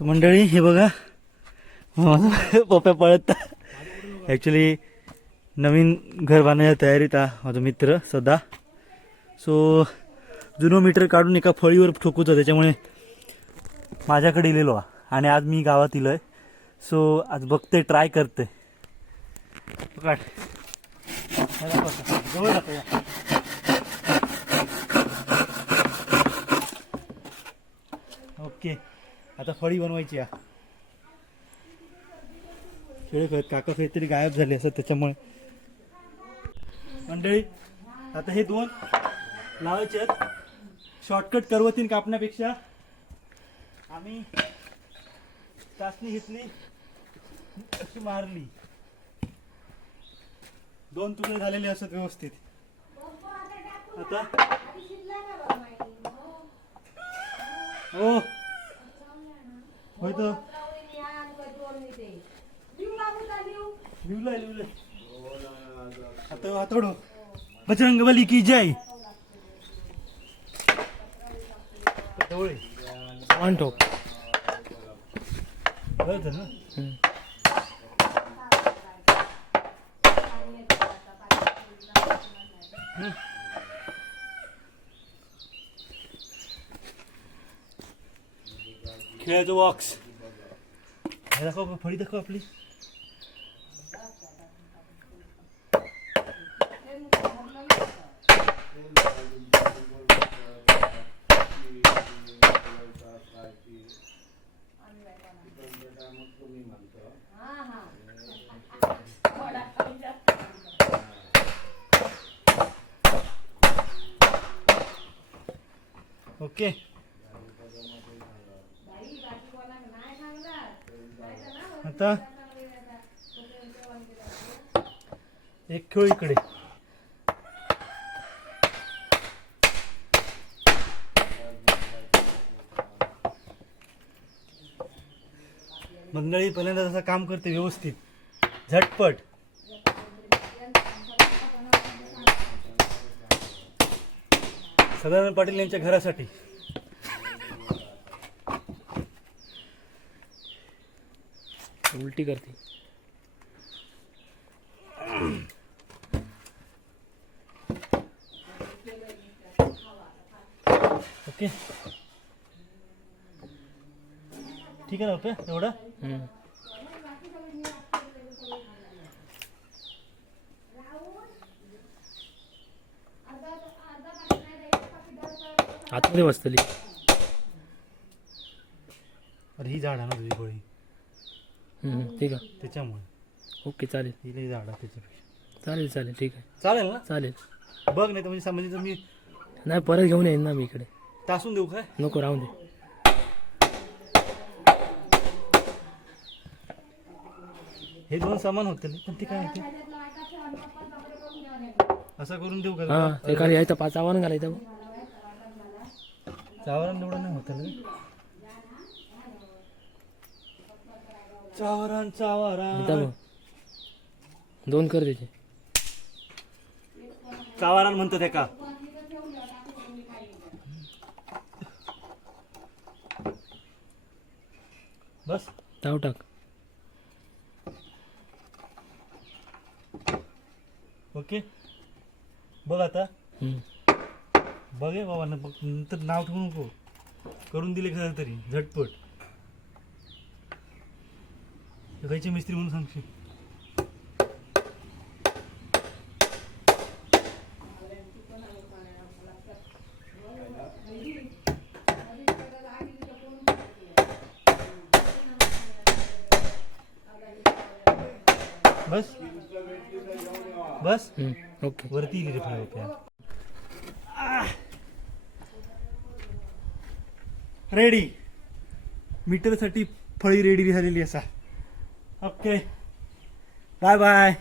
मंडळी हे बघा. माझा पप्पा पळत. ॲक्च्युली नवीन घर बांधण्याच्या तयारीत हा माझा मित्र सदा. सो जुनो मीटर काढून एका फळीवर ठोकूचं त्याच्यामुळे माझ्याकडे इलेलो हा. आणि आज मी गावात इलोय. सो आज बघते ट्राय करते काढ ह्याला ओके आता फळी बनवायची आहे. खेळ खेळत काका काहीतरी गायब झाले असं त्याच्यामुळे. मंडळी आता हे दोन लावायचे आहेत. शॉर्टकट करवतीन कापण्यापेक्षा. आम्ही चाचणी घेतली अशी मारली. दोन तुकडे झालेले असत व्यवस्थित. आता हो होय तर. लिवलंय लिवलंय आता हातोडो बजरंग बली की जय. ऑन टॉप ना? clear the walks. দেখো ভরি দেখো আপনি please. okay. आता एक खेळ इकडे. मंडळी पहिल्यांदा असं काम करते व्यवस्थित. झटपट. सदानंद पाटील यांच्या घरासाठी. उलटी करते ओके। ठीक आहे ना ओके एवढं? हम्म. आतमध्ये बसतली. अरे ही झाड आहे ना तुझी गोळी हम्म, ठीक आहे. त्याच्यामुळे. ओके चालेल. ही लई झाड आहे त्याच्यापेक्षा. चालेल चालेल ठीक आहे. चालेल ना? चालेल. बघ नाही तर म्हणजे समजे जर मी नाही परत घेऊन येईन ना मी इकडे. तासून देऊ काय? नको राहून दे. हे दोन सामान होते पण ते काय होते? असं करून देऊ हां का ते खाली यायचं पाच आव्हान घालायचं. चावरण एवढं नाही होत ना चावरण इथं चावरण बघ. दोन कर त्याचे. चावरण म्हणतो ते का बस. ताव टाक. ओके. बघ आता. बघ बाबा नंतर नाव ठेवू नको. करून दिले खरं तरी झटपट. खायचे मिस्त्री म्हणून सांगशील. बस. बस. ओके. वरती येईल रे रेडी मीटरसाठी फळी रेडी झालेली असा ओके बाय बाय